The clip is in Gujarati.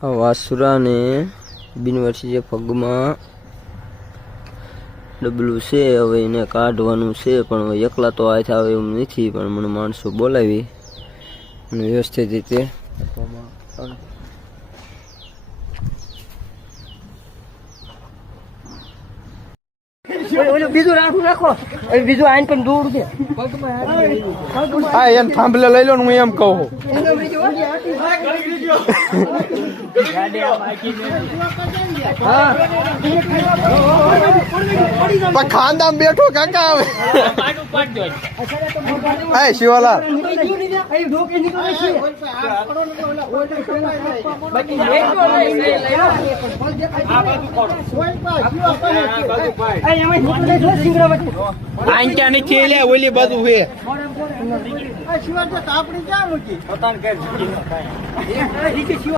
વાસુરાને બિનવર્ષી જે પગમાં ડબલું છે હવે એને કાઢવાનું છે પણ હવે એકલા તો આ આવે એમ નથી પણ મને માણસો બોલાવી અને વ્યવસ્થિત રીતે બીજું રાખું. રાખો બીજું આઈન પણ દૂર છે. હા એમ થાંભલે લઈ લો હું એમ કહું. પણ ખાંદામાં બેઠો કાકા આવે આંક્યા ને ઓલી બાજુ હે આપણી ક્યાં મૂકી?